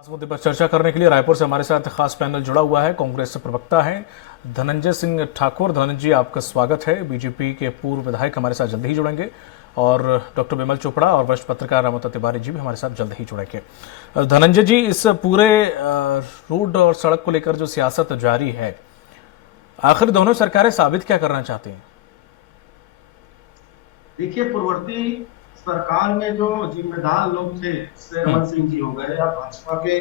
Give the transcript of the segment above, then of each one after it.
इस मुद्दे पर चर्चा करने के लिए रायपुर से हमारे साथ खास पैनल जुड़ा हुआ है। कांग्रेस प्रवक्ता हैं धनंजय सिंह ठाकुर। धनंजय जी, आपका स्वागत है। बीजेपी के पूर्व विधायक हमारे साथ जल्द ही जुड़ेंगे और डॉक्टर विमल चोपड़ा और वरिष्ठ पत्रकार रामोता तिवारी जी भी हमारे साथ जल्द ही जुड़ेंगे। धनंजय जी, इस पूरे रोड और सड़क को लेकर जो सियासत जारी है, आखिर दोनों सरकारें साबित क्या करना चाहती हैं? देखिए, पूर्ववर्ती सरकार में जो जिम्मेदार लोग थे, जैसे रमन सिंह जी हो गए या भाजपा के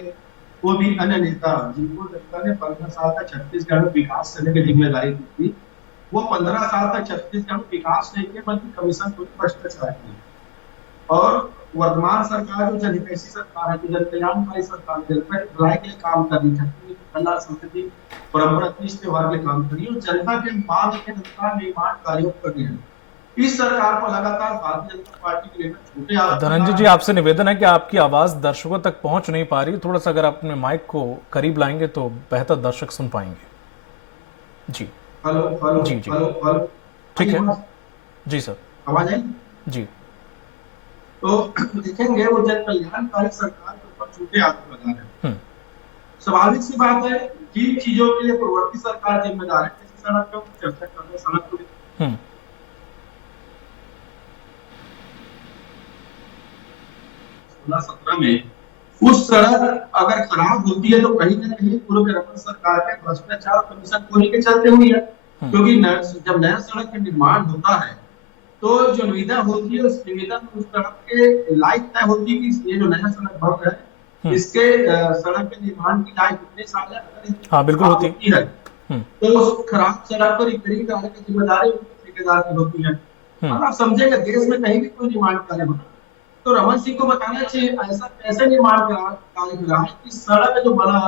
कोई भी अन्य नेता जिनको जनता ने 15 साल तक छत्तीसगढ़ में विकास करने की जिम्मेदारी दी थी, वो 15 साल तक छत्तीसगढ़ में विकास नहीं किए बल्कि कमीशन को भ्रष्टाचार किए। और वर्तमान सरकार जो जनहितैषी सरकार है, जो जनकल्याणकारी सरकार, जनता की भलाई के लिए काम कर रही है, कला संस्कृति परंपरा तीज त्योहार के काम करिए और जनता के मांग के अनुसार निर्माण कार्यों कर रही है। इस सरकार को लगातार भारतीय जनता पार्टी के नेता छोटे धनंजय जी, आपसे निवेदन है कि आपकी आवाज दर्शकों तक पहुंच नहीं पा रही, थोड़ा सा अगर आप अपने माइक को करीब लाएंगे तो बेहतर दर्शक सुन पाएंगे। जी हेलो हेलो जी जी, हेलो हेलो, ठीक है जी सर, आवाज आई? जी तो देखेंगे वो जन कल्याणकारी सरकार के ऊपर झूठे आरोप लगा रहे हैं। स्वाभाविक सी बात है, जिन चीजों के लिए पूर्ववर्ती सरकार जिम्मेदार है, जैसे सड़क पर चर्चा कर रहे, सड़क को 16-17 में उस सड़क अगर खराब होती है तो कहीं ना कहीं पूर्व रमन सरकार के भ्रष्टाचार कमीशन खोने के चलते हुई है। क्योंकि जब नया सड़क का निर्माण होता है तो जो निविदा होती है, उस निविदा में उस सड़क के लाइफ तय होती है कि ये जो नया सड़क बन रहा है, इसके सड़क के निर्माण की लाइफ कितने साल है। अगर हाँ बिल्कुल होती है तो उस खराब सड़क पर रिपेयरिंग कराने की जिम्मेदारी ठेकेदार की होती है। और आप समझेंगे, देश में कहीं भी कोई निर्माण कार्य होना तो रमन सिंह को बताना चाहिए ऐसा कैसे निर्माण कार्य करा है कि सड़क जो बना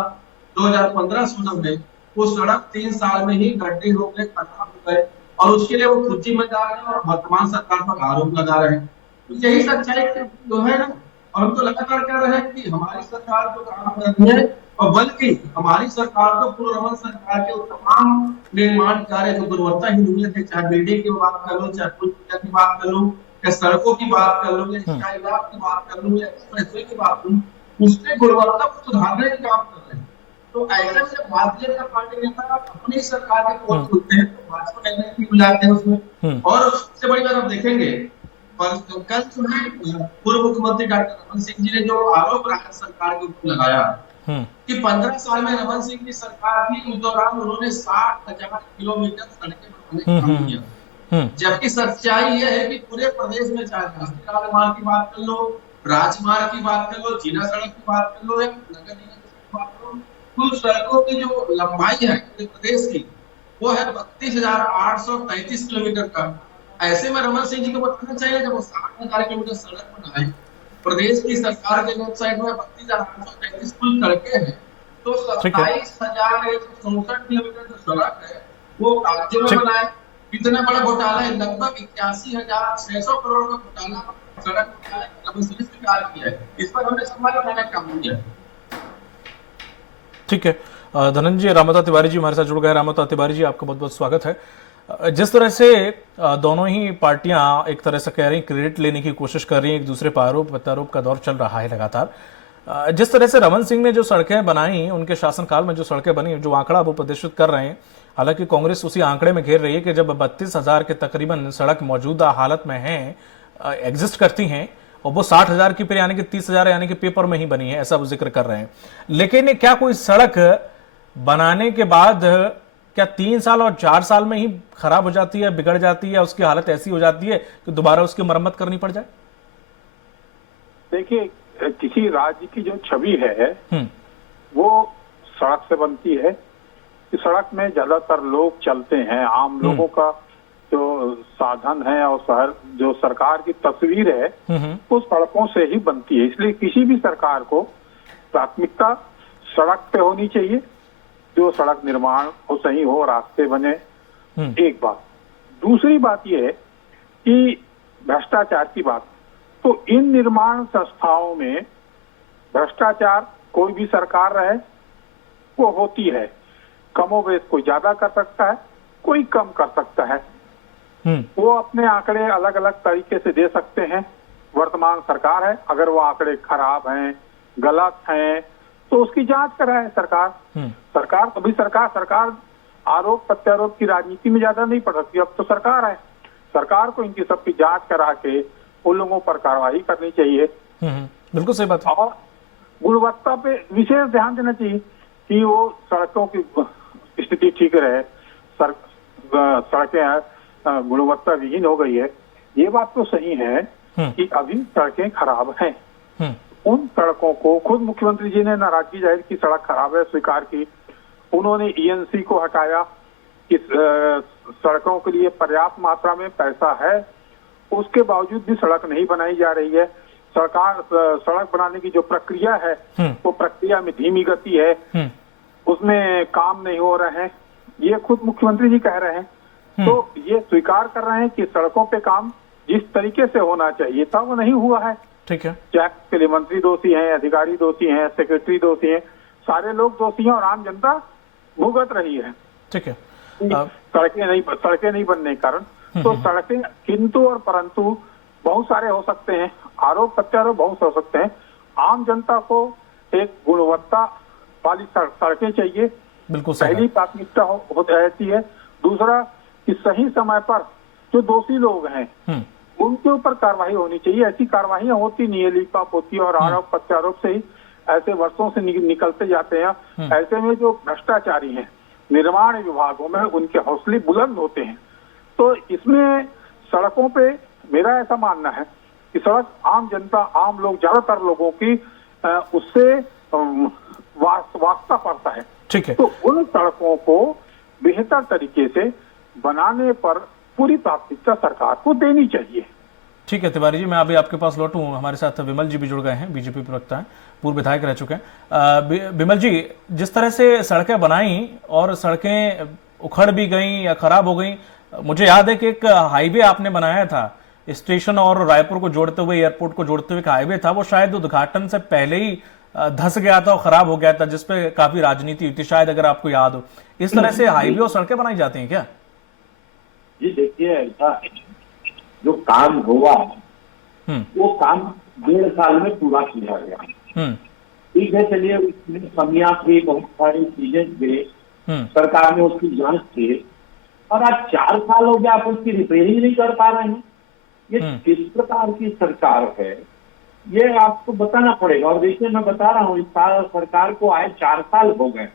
2015-16 में, वो सड़क 3 साल में ही गड्ढे हो गए, खराब हो गए और उसके लिए वो खुद जिम्मेदार है और वर्तमान सरकार पर आरोप लगा रहे हैं। तो यही सच्चाई जो है ना, और हम तो लगातार कह रहे हैं कि हमारी सरकार जो काम कर रही है, और बल्कि हमारी सरकार तो पूर्व रमन सरकार के तमाम निर्माण कार्य जो गुणवत्ताहीन थे, चाहे बिल्डिंग की बात कर लो, चाहे पुल की बात कर लो, या सड़कों की बात कर लो, या स्काईवॉक की बात कर लो, या एक्सप्रेसवे की बात करूं, उसके गुणवत्ता को सुधारने का काम कर रहे हैं। तो ऐसे में जब भारतीय जनता पार्टी नेता अपनी सरकार के पोल खुलते हैं तो भाजपा कहने की बुलाते हैं उसमें। और सबसे बड़ी बात आप देखेंगे, कल जो है पूर्व मुख्यमंत्री डॉक्टर रमन सिंह जी ने जो आरोप राज्य सरकार के ऊपर लगाया कि 15 साल में रमन सिंह की सरकार थी, उस दौरान उन्होंने 60,000 किलोमीटर सड़कें बनाने का काम किया। जबकि सच्चाई यह है कि पूरे प्रदेश में, चाहे राष्ट्रीय राजमार्ग की बात कर लो, राजमार्ग की बात कर लो, जिला सड़क की बात कर लो, या नगर निगम की बात कर लो, कुल सड़कों की जो लंबाई है पूरे प्रदेश की वो है 32,833 किलोमीटर का। ऐसे में रमन सिंह जी को बताना चाहिए, जब वो 60,000 किलोमीटर सड़क बनाए, प्रदेश की सरकार के वेबसाइट में 32,833 कुल सड़कें हैं, तो 27,164 किलोमीटर जो सड़क है वो राज्य में बनाए। कितना बड़ा घोटाला है, लगभग 81,600 करोड़ का घोटाला सड़क घोटाला स्वीकार किया है। इस पर हमने सवाल उठाने का काम किया। ठीक है धनंजय, रामोता तिवारी जी हमारे साथ जुड़ गए। रामोता तिवारी जी, आपका बहुत बहुत स्वागत है। जिस तरह से दोनों ही पार्टियां एक तरह से कह रही हैं, क्रेडिट लेने की कोशिश कर रही हैं, एक दूसरे पर आरोप प्रत्यारोप का दौर चल रहा है लगातार। जिस तरह से रमन सिंह ने जो सड़कें बनाई, उनके शासनकाल में जो सड़कें बनी, जो आंकड़ा वो प्रदर्शित कर रहे हैं, हालांकि कांग्रेस उसी आंकड़े में घेर रही है कि जब 32,000 के तकरीबन सड़क मौजूदा हालत में है, एग्जिस्ट करती हैं, और वो 60,000 की, यानी कि 30,000 यानी कि पेपर में ही बनी है, ऐसा वो जिक्र कर रहे हैं। लेकिन क्या कोई सड़क बनाने के बाद क्या 3 साल और 4 साल में ही खराब हो जाती है, बिगड़ जाती है, उसकी हालत ऐसी हो जाती है कि दोबारा उसकी मरम्मत करनी पड़ जाए? देखिए, किसी राज्य की जो छवि है वो सड़क से बनती है। कि सड़क में ज्यादातर लोग चलते हैं, आम लोगों का जो साधन है और शहर जो सरकार की तस्वीर है वो सड़कों से ही बनती है। इसलिए किसी भी सरकार को प्राथमिकता सड़क पे होनी चाहिए, जो सड़क निर्माण हो, सही हो, रास्ते बने। एक बात। दूसरी बात यह है कि भ्रष्टाचार की बात, तो इन निर्माण संस्थाओं में भ्रष्टाचार कोई भी सरकार रहे वो होती है। कमोबेश कोई ज्यादा कर सकता है, कोई कम कर सकता है। वो अपने आंकड़े अलग अलग तरीके से दे सकते हैं। वर्तमान सरकार है, अगर वो आंकड़े खराब हैं, गलत हैं, तो उसकी जांच कराए सरकार। सरकार आरोप प्रत्यारोप की राजनीति में ज्यादा नहीं पड़ सकती। अब तो सरकार है, सरकार को इनकी सबकी जांच करा के उन लोगों पर कार्रवाई करनी चाहिए। बिल्कुल सही बात है। और गुणवत्ता पे विशेष ध्यान देना चाहिए कि वो सड़कों की स्थिति ठीक रहे। सड़कें गुणवत्ता विहीन हो गई है, ये बात तो सही है कि अभी सड़कें खराब हैं। उन सड़कों को खुद मुख्यमंत्री जी ने नाराजगी जाहिर की, सड़क खराब है, स्वीकार की। उन्होंने ईएनसी को हटाया कि सड़कों के लिए पर्याप्त मात्रा में पैसा है, उसके बावजूद भी सड़क नहीं बनाई जा रही है। सड़क बनाने की जो प्रक्रिया है वो प्रक्रिया में धीमी गति है, उसमें काम नहीं हो रहे हैं, ये खुद मुख्यमंत्री जी कह रहे हैं। तो ये स्वीकार कर रहे हैं कि सड़कों पे काम जिस तरीके से होना चाहिए था वो नहीं हुआ है। ठीक है, चाहे उसके लिए मंत्री दोषी हैं, अधिकारी दोषी हैं, सेक्रेटरी दोषी हैं, सारे लोग दोषी हैं और आम जनता भुगत रही है। ठीक है। सड़कें नहीं बनने के कारण। तो सड़कें किंतु और परंतु बहुत सारे हो सकते हैं, आरोप प्रत्यारोप बहुत हो सकते हैं। आम जनता को एक गुणवत्ता वाली सड़कें चाहिए, बिल्कुल पहली प्राथमिकता रहती है। दूसरा कि सही समय पर जो दोषी लोग हैं उनके ऊपर कार्रवाई होनी चाहिए। ऐसी कार्रवाइयां होती नहीं है, लीक होती है और आरोप प्रत्यारोप से ही ऐसे वर्षों से निकलते जाते हैं। ऐसे में जो भ्रष्टाचारी हैं निर्माण विभागों में, उनके हौसले बुलंद होते हैं। तो इसमें सड़कों पे मेरा ऐसा मानना है कि सड़क आम जनता, आम लोग, ज्यादातर लोगों की उससे वास्ता पड़ता है। ठीक है। तो उन सड़कों को बेहतर तरीके से बनाने पर पूरी प्राथमिकता सरकार को देनी चाहिए। ठीक है तिवारी जी, मैं अभी आपके पास लौटूं। हमारे साथ विमल जी भी जुड़ गए हैं, बीजेपी प्रवक्ता हैं, पूर्व विधायक रह चुके हैं। विमल जी, जिस तरह से सड़कें बनाई और सड़कें उखड़ भी गई या खराब हो गई, मुझे याद है कि एक हाईवे आपने बनाया था स्टेशन और रायपुर को जोड़ते हुए, एयरपोर्ट को जोड़ते हुए एक हाईवे था, वो शायद उद्घाटन से पहले ही धंस गया था और खराब हो गया था, जिसपे काफी राजनीति हुई थी, शायद अगर आपको याद हो। इस तरह से हाईवे और सड़कें बनाई जाती हैं क्या? जी देखिए, ऐसा जो काम हुआ वो काम 1.5 साल में पूरा किया गया। ठीक है, चलिए उसमें कमियां थी, बहुत सारी चीजें थे, सरकार ने उसकी जांच की और आज 4 साल हो गया आप उसकी रिपेयरिंग नहीं कर पा रहे हैं। ये किस प्रकार की सरकार है ये आपको बताना पड़ेगा। और देखिए, मैं बता रहा हूँ, इस साल सरकार को आए 4 साल हो गए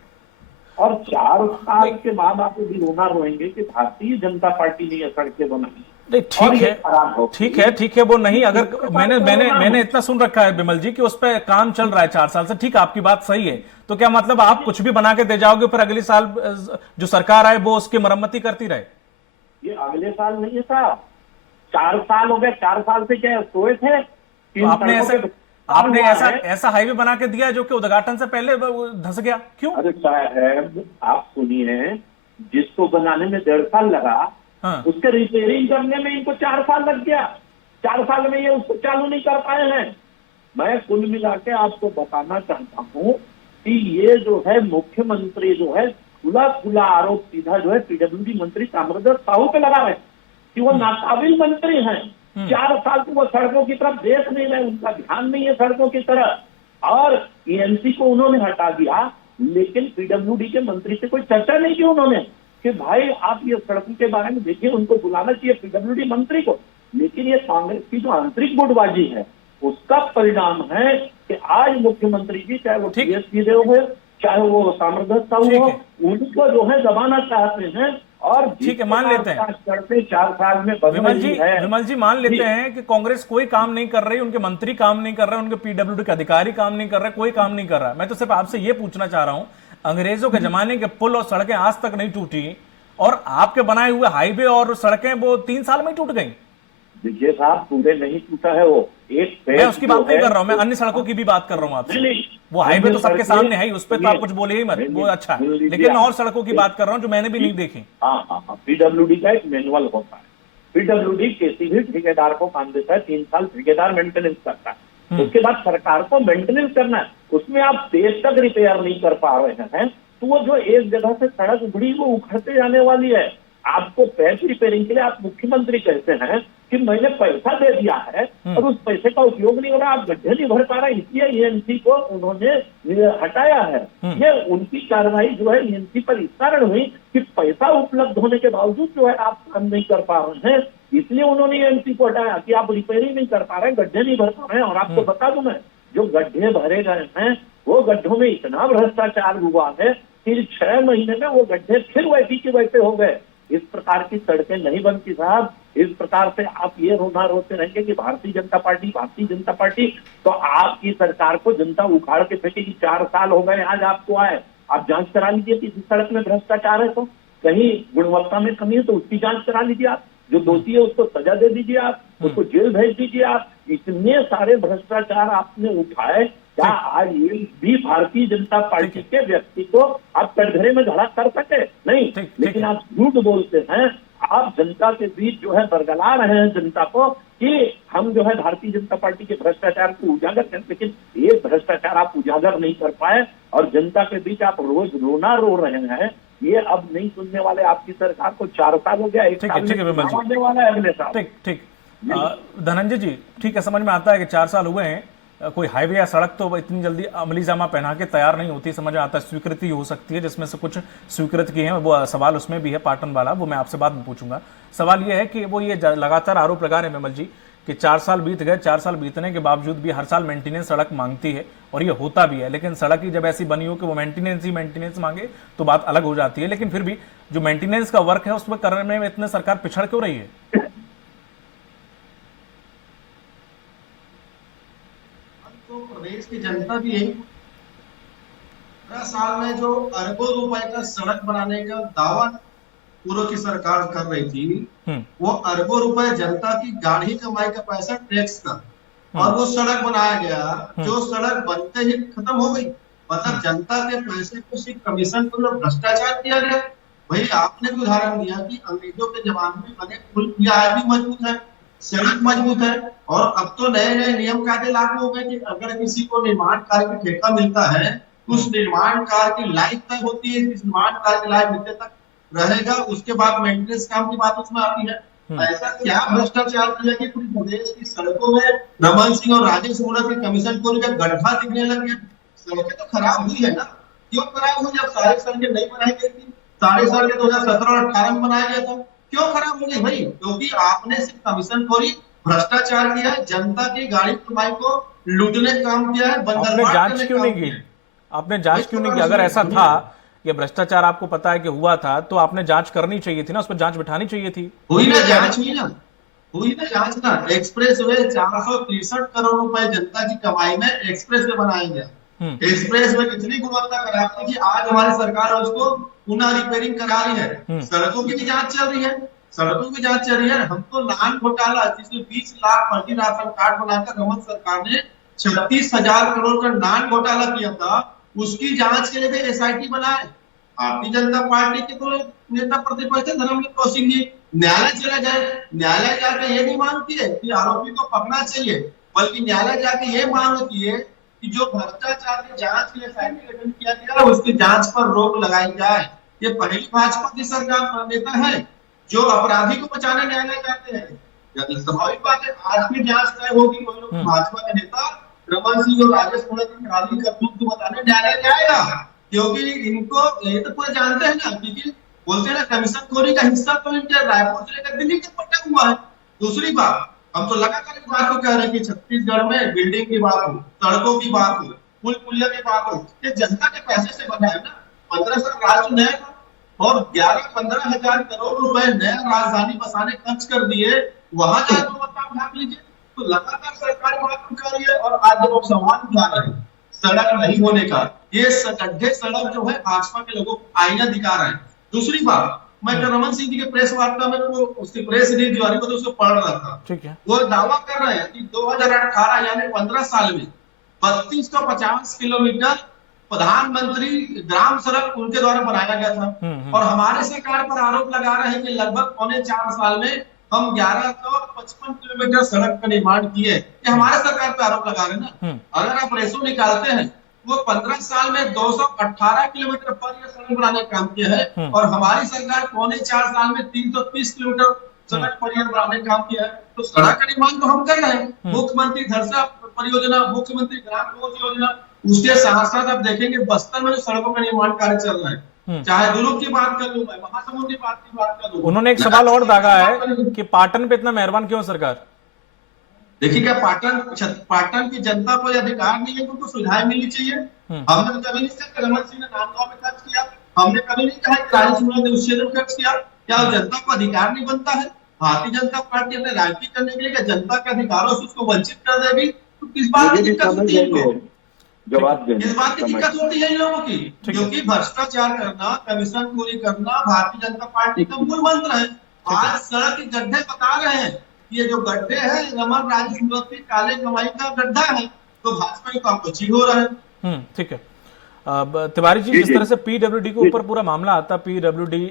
और 4 साल के बाद आप भी रोना रोएंगे कि भारतीय जनता पार्टी ने ये सड़कें बनाई। ठीक है, वो नहीं, अगर मैंने इतना सुन रखा है विमल जी कि उस पर काम चल रहा है 4 साल से। ठीक है, आपकी बात सही है। तो क्या मतलब आप कुछ भी बना के दे जाओगे, फिर अगले साल जो सरकार आए वो उसकी मरम्मती करती रहे? ये अगले साल नहीं है साहब, 4 साल हो गए। 4 साल से क्या सोए थे? तो आपने ऐसा हाईवे बना के दिया जो कि उद्घाटन से पहले धंस गया, क्यों? अरे साहब, आप सुनिए, जिसको बनाने में 1.5 साल लगा, उसके रिपेयरिंग करने में इनको 4 साल लग गया। 4 साल में ये उसको चालू नहीं कर पाए हैं। मैं कुल मिला के आपको बताना चाहता हूँ कि ये जो है मुख्यमंत्री जो है खुला आरोप सीधा जो है पीडब्ल्यूडी मंत्री ताम्रध्वज साहू पे लगा रहे हैं कि वो नाकाबिल मंत्री हैं। 4 साल से वो सड़कों की तरफ देख नहीं रहे, उनका ध्यान नहीं है सड़कों की तरफ। और ईएनसी को उन्होंने हटा दिया, लेकिन पीडब्ल्यूडी के मंत्री से कोई चर्चा नहीं की उन्होंने कि भाई आप ये सड़कों के बारे में देखिए, उनको बुलाना चाहिए पीडब्ल्यूडी मंत्री को। लेकिन ये कांग्रेस की जो आंतरिक गुटबाजी है उसका परिणाम है कि आज मुख्यमंत्री जी, चाहे वो टीएस सिंहदेव हो, चाहे वो ताम्रध्वज साहू हो, उनको जो है दबाना चाहते हैं। और ठीक है, मान लेते हैं 4 साल में विमल जी मान लेते हैं कि कांग्रेस कोई काम नहीं कर रही, उनके मंत्री काम नहीं कर रहे, उनके पीडब्ल्यूडी के अधिकारी काम नहीं कर रहे, कोई काम नहीं कर रहा। मैं तो सिर्फ आपसे ये पूछना चाह रहा हूं, अंग्रेजों के जमाने के पुल और सड़कें आज तक नहीं टूटी और आपके बनाए हुए हाईवे और सड़कें वो 3 साल में टूट गई। देखिए साहब, पूरे नहीं टूटा है वो, एक मैं उसकी बात नहीं कर रहा हूं, मैं अन्य सड़कों की भी बात कर रहा हूं आपसे। वो हाईवे तो सबके सामने है, उस पर तो आप कुछ बोले ही मत, वो अच्छा है, लेकिन मैं और सड़कों की बात कर रहा हूं जो मैंने भी नहीं देखी। हाँ, पीडब्ल्यूडी का एक मैनुअल होता है। पीडब्ल्यूडी किसी भी ठेकेदार को काम देता है, 3 साल ठेकेदार मेंटेनेंस करता है, उसके बाद सरकार को मेंटेनेंस करना है। उसमें आप देर तक रिपेयर नहीं कर पा रहे हैं तो वो जो एक जगह से सड़क उखड़ी वो उखड़ते जाने वाली है। आपको पैच रिपेयरिंग के लिए आप मुख्यमंत्री कहते हैं, कि मैंने पैसा दे दिया है और उस पैसे का उपयोग नहीं हो रहा, आप गड्ढे नहीं भर पा रहे, इसलिए ईएनसी को उन्होंने हटाया है। ये उनकी कार्रवाई जो है ईएनसी पर इस कारण हुई कि पैसा उपलब्ध होने के बावजूद जो है आप काम नहीं कर पा रहे हैं, इसलिए उन्होंने ईएनसी को हटाया कि आप रिपेयरिंग नहीं कर पा रहे, गड्ढे नहीं भर पा रहे हैं। और आपको बता दूं मैं, जो गड्ढे भरे गए हैं वो गड्ढों में इतना भ्रष्टाचार हुआ है कि 6 महीने में वो गड्ढे फिर वैसी के वैसे हो गए। इस प्रकार की सड़कें नहीं बनती साहब। इस प्रकार से आप ये रोना रोते रहेंगे कि भारतीय जनता पार्टी, तो आपकी सरकार को जनता उखाड़ के फेंकेगी। 4 साल हो गए आज आपको आए, आप जांच करा लीजिए कि इस सड़क में भ्रष्टाचार है, तो कहीं गुणवत्ता में कमी है तो उसकी जांच करा लीजिए आप, जो दोषी है उसको सजा दे दीजिए आप, उसको जेल भेज दीजिए आप। इतने सारे भ्रष्टाचार आपने उठाए, क्या आज ये भी भारतीय जनता पार्टी के व्यक्ति को आप कटघरे में खड़ा कर सके? नहीं, लेकिन आप झूठ बोलते हैं। आप जनता के बीच जो है बरगला रहे हैं जनता को कि हम जो है भारतीय जनता पार्टी के भ्रष्टाचार को उजागर करें, लेकिन ये भ्रष्टाचार आप उजागर नहीं कर पाए और जनता के बीच आप रोज रोना रो रहे हैं। ये अब नहीं सुनने वाले आपकी सरकार को। 4 साल हो गया, 1 साल होने वाला है अगले साल। ठीक धनंजय जी, ठीक है, समझ में आता है कि 4 साल हुए हैं, कोई हाईवे या सड़क तो इतनी जल्दी अमली जामा पहना के तैयार नहीं होती, समझ में आता है। स्वीकृति हो सकती है, जिसमें से कुछ स्वीकृत किए हैं, वो सवाल उसमें भी है पाटन वाला, वो मैं आपसे बाद में पूछूंगा। सवाल ये है कि वो ये लगातार आरोप लगा रहे हैं विमल जी कि 4 साल बीत गए, 4 साल बीतने के बावजूद भी हर साल मेंटेनेंस सड़क मांगती है और ये होता भी है, लेकिन सड़क ही जब ऐसी बनी हो कि वो मेंटेनेंस मांगे तो बात अलग हो जाती है। लेकिन फिर भी जो मेंटेनेंस का वर्क है उसमें करने में इतने सरकार पिछड़ क्यों रही है? तो प्रदेश की जनता भी यही 15 साल में जो अरबों रुपए का सड़क बनाने का दावा पूर्व की सरकार कर रही थी, वो अरबों रुपए जनता की गाढ़ी कमाई का पैसा टैक्स का, और वो सड़क बनाया गया जो सड़क बनते ही खत्म हो गई। मतलब जनता के पैसे को सिर्फ कमीशन को भ्रष्टाचार किया गया। भाई आपने भी उदाहरण दिया कि अंग्रेजों के जमाने में बने पुल पुलिया आज भी मजबूत है, सड़क मजबूत है, और अब तो नए नए नियम कायदे लागू हो गए कि अगर किसी को निर्माण कार्य का ठेका मिलता है, उस निर्माण कार्य की लाइफ तय होती है, इस निर्माण कार्य की लाइफ मिलने तक रहेगा, उसके बाद मेंटेनेंस काम की बात उसमें आती है। ऐसा क्या भ्रष्टाचार किया कि पूरी प्रदेश की सड़कों में रमन सिंह और राजेश मूणत के कमीशन को लेकर गड्ढा दिखने लग गया? सड़कें तो खराब हुई है ना, क्यों खराब हुई? जब सारी सड़कें नहीं बनाई गई थी, सारी सड़कें 2017 और 18 में बनाया गया था, क्यों खराब हो गई भाई? क्योंकि आपने सिर्फ कमीशन खोरी, भ्रष्टाचार किया है, जनता की गाड़ी कमाई को लूटने का काम किया है। आपने जांच क्यों नहीं की? आपने जांच क्यों नहीं की? अगर ऐसा था ये भ्रष्टाचार आपको पता है कि हुआ था, तो आपने जांच करनी चाहिए थी ना, उस पर जांच बिठानी चाहिए थी। हुई ना जांच, हुई ना जांच ना। एक्सप्रेस वे 463 करोड़ रुपए जनता की कमाई में एक्सप्रेस वे बनाया गया। एक्सप्रेस वे कितनी गुणवत्ता खराब थी कि आज हमारी सरकार उसको पुनः रिपेयरिंग करा रही है। सड़कों की भी जांच चल रही है, सड़कों की जांच चल रही है। हम तो नान घोटाला जिसमें 20 लाख फर्जी राशन कार्ड बनाकर रमन सरकार ने 36,000 करोड़ का नान घोटाला किया था, उसकी जांच के लिए भी एसआईटी बनाए। भारतीय जनता पार्टी के तो नेता प्रतिपक्ष धर्मवीर कौशिक जी न्यायालय चले गए, न्यायालय जाके ये नहीं मांग किए कि आरोपी को पकड़ना चाहिए, बल्कि न्यायालय जाके ये मांग किए कि जो भ्रष्टाचार की जांच के लिए एसआईटी गठन किया गया उसकी जांच पर रोक लगाई जाए। ये पहली भाजपा की सरकार नेता है जो अपराधी को बचाने न्यायालय जाते हैं। स्वाभाविक बात है आज भी जांच तय होगी, वही लोग भाजपा के नेता रमन सिंह और राजेश मूणत की काली करतूत को बताने न्यायालय जाएगा, क्योंकि इनको ये तो पूरे जानते हैं ना, क्योंकि बोलते हैं ना कमीशन खोरी का हिस्सा तो इनके रायपुर से लेकर दिल्ली तक बटा हुआ है। दूसरी बात, हम तो लगातार इस बात को कह रहे हैं कि छत्तीसगढ़ में बिल्डिंग की बात हो, सड़कों की बात हो, पुल पुलिया की बात हो, ये जनता के पैसे से बना है ना। 15 साल राज नया था और 11-15 हजार करोड़ रुपए नया राजधानी बसाने खर्च कर दिए, वहां जाकर गुणवत्ता भाग लीजिए। तो लगातार सरकार बात कर रही है और आज जब लोग सवाल उठा रहे हैं सड़क नहीं होने का, ये गड्ढे सड़क जो है भाजपा के लोगों को आईना दिखा रहे हैं। दूसरी बात, मैं रमन सिंह जी के प्रेस वार्ता में वो उसकी प्रेस रिलीज जारी को तो उसको पढ़ रहा था, ठीक है, वो दावा कर रहे हैं कि 2018 यानी 15 साल में 3250 किलोमीटर प्रधानमंत्री ग्राम सड़क उनके द्वारा बनाया गया था। और हमारे सरकार पर आरोप लगा रहे हैं कि लगभग 3.25 साल में हम 1155 किलोमीटर सड़क का निर्माण किए। ये हमारे सरकार पे आरोप लगा रहे हैं ना। अगर आप रेशो निकालते हैं, वो 15 साल में 218 किलोमीटर पर सड़क बनाने का काम किया है, और हमारी सरकार 3.25 साल में 330 किलोमीटर सड़क परिवहन बढ़ाने का काम किया है। तो सड़क का निर्माण तो हम कर रहे हैं, मुख्यमंत्री धरसा परियोजना, मुख्यमंत्री ग्राम रोज योजना, उसके साथ साथ आप देखेंगे बस्तर में जो सड़कों का निर्माण कार्य चल रहा है, चाहे दुर्ग की बात कर लूं, मैं महासमुंद की बात कर लूं। उन्होंने एक सवाल और दागा है कि पाटन पे इतना मेहरबान क्यों सरकार? देखिए, क्या पाटन की जनता को अधिकार नहीं है कि उनको सुविधाएं मिलनी चाहिए? हमने तो कभी नहीं कहा रमन सिंह ने नांदगांव में खर्च किया, हमने कभी नहीं कहा कि राजस्थान ने उस क्षेत्र में खर्च किया। क्या जनता को अधिकार नहीं बनता है? भारतीय जनता पार्टी अपने राजनीति करने के लिए क्या जनता के अधिकारों से उसको वंचित कर देगी? तो किस बात की दिक्कत होती है इनको? इस बात की दिक्कत होती है इन लोगों की, क्योंकि भ्रष्टाचार करना, कमीशनखोरी करना भारतीय जनता पार्टी का मूल मंत्र है। आज सड़क के गड्ढे बता रहे हैं, ये जो गड्ढे हैं रमन राजस्व की काले कमाई का गड्ढा है, तो भाजपा की काम अच्छी हो रहा है। ठीक है। तिवारी जी, जिस तरह से पीडब्ल्यूडी के ऊपर पूरा मामला आता है, पीडब्ल्यूडी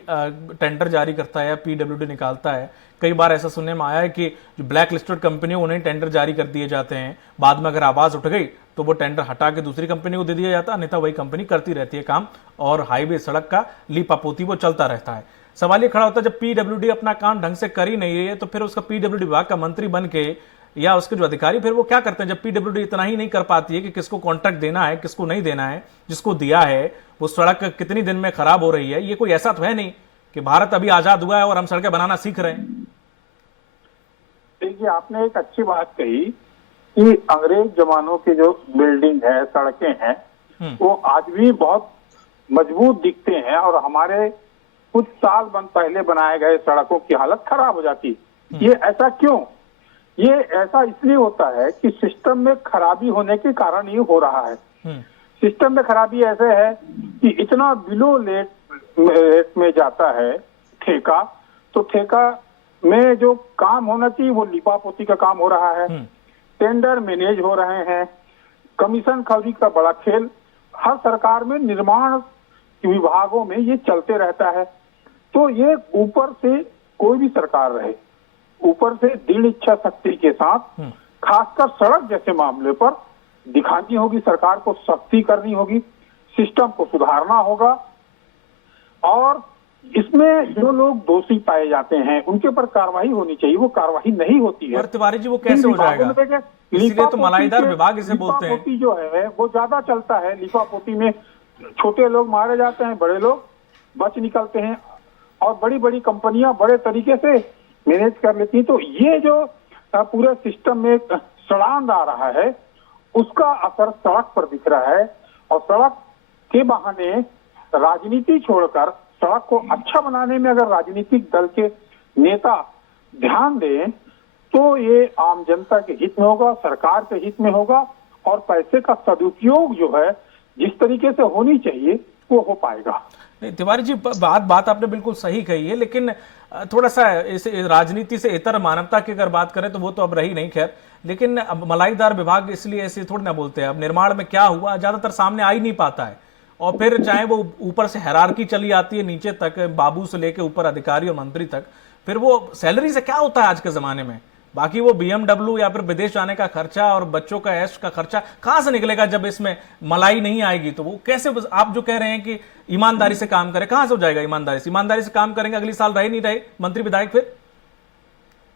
टेंडर जारी करता है या पीडब्ल्यूडी निकालता है, कई बार ऐसा सुनने में आया है कि जो ब्लैक लिस्टेड कंपनी उन्हें टेंडर जारी कर दिए जाते हैं, बाद में अगर आवाज उठ गई तो वो टेंडर हटा के दूसरी कंपनी को दे दिया जाता है, अन्यथा वही कंपनी करती रहती है काम और हाईवे सड़क का लीपापोती वो चलता रहता है। सवाल ये खड़ा होता है, जब पीडब्ल्यूडी अपना काम ढंग से कर ही नहीं रही है तो फिर उसका पीडब्ल्यूडी विभाग का मंत्री बन के या उसके जो अधिकारी फिर वो क्या करते हैं? जब पीडब्ल्यूडी इतना ही नहीं कर पाती है कि किसको कॉन्ट्रैक्ट देना है, किसको नहीं देना है, जिसको दिया है वो सड़क कितनी दिन में खराब हो रही है, ये कोई ऐसा तो है नहीं कि भारत अभी आजाद हुआ है और हम सड़कें बनाना सीख रहे हैं। देखिए, आपने एक अच्छी बात कही कि अंग्रेज जमानों की जो बिल्डिंग है, सड़कें हैं, वो आज भी बहुत मजबूत दिखते हैं और हमारे कुछ साल पहले बनाए गए सड़कों की हालत खराब हो जाती। ये ऐसा क्यों? ये ऐसा इसलिए होता है कि सिस्टम में खराबी होने के कारण ये हो रहा है। सिस्टम में खराबी ऐसे है कि इतना बिलो रेट में जाता है ठेका, तो ठेका में जो काम होना चाहिए वो लिपापोती का काम हो रहा है, टेंडर मैनेज हो रहे हैं, कमीशन खौरी का बड़ा खेल हर सरकार में निर्माण विभागों में ये चलते रहता है। तो ये ऊपर से कोई भी सरकार रहे, ऊपर से दृढ़ इच्छा शक्ति के साथ खासकर सड़क जैसे मामले पर दिखानी होगी, सरकार को सख्ती करनी होगी, सिस्टम को सुधारना होगा और इसमें जो लोग दोषी पाए जाते हैं उनके ऊपर कार्रवाई होनी चाहिए। वो कार्रवाई नहीं होती है। और तिवारी जी, वो कैसे हो जाएगा? इसलिए तो मलाईदार विभाग इसे बोलते हैं। लिपापोती जो है वो ज्यादा चलता है। लिपापोती में छोटे लोग मारे जाते हैं, बड़े लोग बच निकलते हैं और बड़ी बड़ी कंपनियां बड़े तरीके से मैनेज कर लेती है। तो ये जो पूरे सिस्टम में सड़ांध आ रहा है उसका असर सड़क पर दिख रहा है और सड़क के बहाने राजनीति छोड़कर सड़क को अच्छा बनाने में अगर राजनीतिक दल के नेता ध्यान दें तो ये आम जनता के हित में होगा, सरकार के हित में होगा और पैसे का सदुपयोग जो है जिस तरीके से होनी चाहिए वो हो पाएगा। तिवारी जी, बात आपने बिल्कुल सही कही है, लेकिन थोड़ा सा इस राजनीति से इतर मानवता की अगर बात करें तो वो तो अब रही नहीं, खैर। लेकिन अब मलाईदार विभाग इसलिए ऐसे थोड़ी ना बोलते हैं। अब निर्माण में क्या हुआ ज्यादातर सामने आ ही नहीं पाता है और फिर चाहे वो ऊपर से हायरार्की चली आती है नीचे तक, बाबू से लेके ऊपर अधिकारी और मंत्री तक, फिर वो सैलरी से क्या होता है आज के जमाने में? बाकी वो BMW या फिर विदेश जाने का खर्चा और बच्चों का ऐश का खर्चा कहां से निकलेगा जब इसमें मलाई नहीं आएगी? तो वो कैसे, आप जो कह रहे हैं कि ईमानदारी से काम करें, कहां से हो जाएगा? ईमानदारी से काम करेंगे, अगले साल रहे नहीं रहे मंत्री विधायक? फिर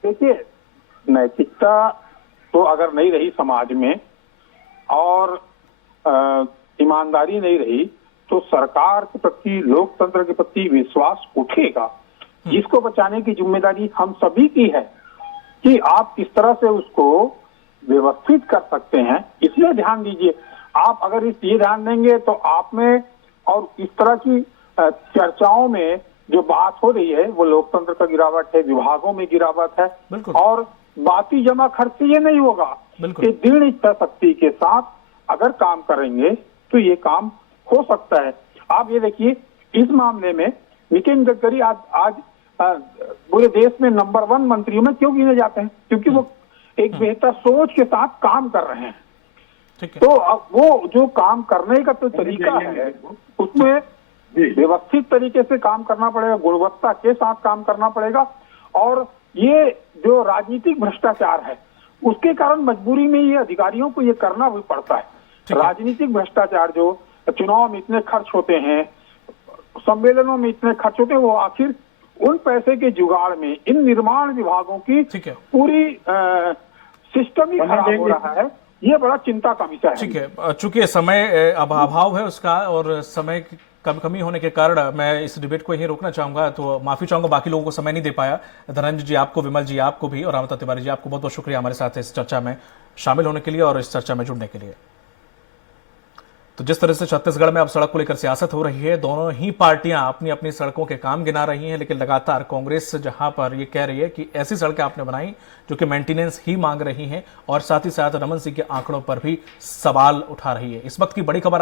देखिए, नैतिकता तो अगर नहीं रही समाज में और ईमानदारी नहीं रही तो सरकार के प्रति, लोकतंत्र के प्रति विश्वास उठेगा। जिसको बचाने की जिम्मेदारी हम सभी की है कि आप किस तरह से उसको व्यवस्थित कर सकते हैं, इसलिए ध्यान दीजिए। आप अगर ये ध्यान देंगे तो आप में और इस तरह की चर्चाओं में जो बात हो रही है वो लोकतंत्र का गिरावट है, विभागों में गिरावट है और बाकी जमा खर्च ये नहीं होगा कि दृढ़ इच्छा शक्ति के साथ अगर काम करेंगे तो ये काम हो सकता है। आप ये देखिए, इस मामले में नितिन गडकरी आज पूरे देश में नंबर 1 मंत्रियों में क्यों गिने जाते हैं? क्योंकि वो एक बेहतर सोच के साथ काम कर रहे हैं। तो अब वो जो काम करने का तो तरीका है उसमें व्यवस्थित तरीके से काम करना पड़ेगा, गुणवत्ता के साथ काम करना पड़ेगा और ये जो राजनीतिक भ्रष्टाचार है उसके कारण मजबूरी में ये अधिकारियों को ये करना भी पड़ता है। राजनीतिक भ्रष्टाचार जो चुनाव में इतने खर्च होते हैं, सम्मेलनों में इतने खर्च होते हैं, वो आखिर उन पैसे के जुगाड़ में इन निर्माण विभागों की ठीक है, पूरी सिस्टम ही खराब हो रहा है। ये बड़ा चिंता का विषय है। ठीक है, चूंकि समय अभाव है उसका और समय की कमी होने के कारण मैं इस डिबेट को यहीं रोकना चाहूंगा, तो माफी चाहूंगा बाकी लोगों को समय नहीं दे पाया। धनंजय जी आपको, विमल जी आपको भी, और रामता तिवारी जी आपको बहुत बहुत शुक्रिया हमारे साथ इस चर्चा में शामिल होने के लिए और इस चर्चा में जुड़ने के लिए। तो जिस तरह से छत्तीसगढ़ में अब सड़क को लेकर सियासत हो रही है, दोनों ही पार्टियां अपनी अपनी सड़कों के काम गिना रही हैं, लेकिन लगातार कांग्रेस जहां पर ये कह रही है कि ऐसी सड़कें आपने बनाई जो कि मेंटेनेंस ही मांग रही हैं, और साथ ही साथ रमन सिंह के आंकड़ों पर भी सवाल उठा रही है। इस वक्त की बड़ी खबर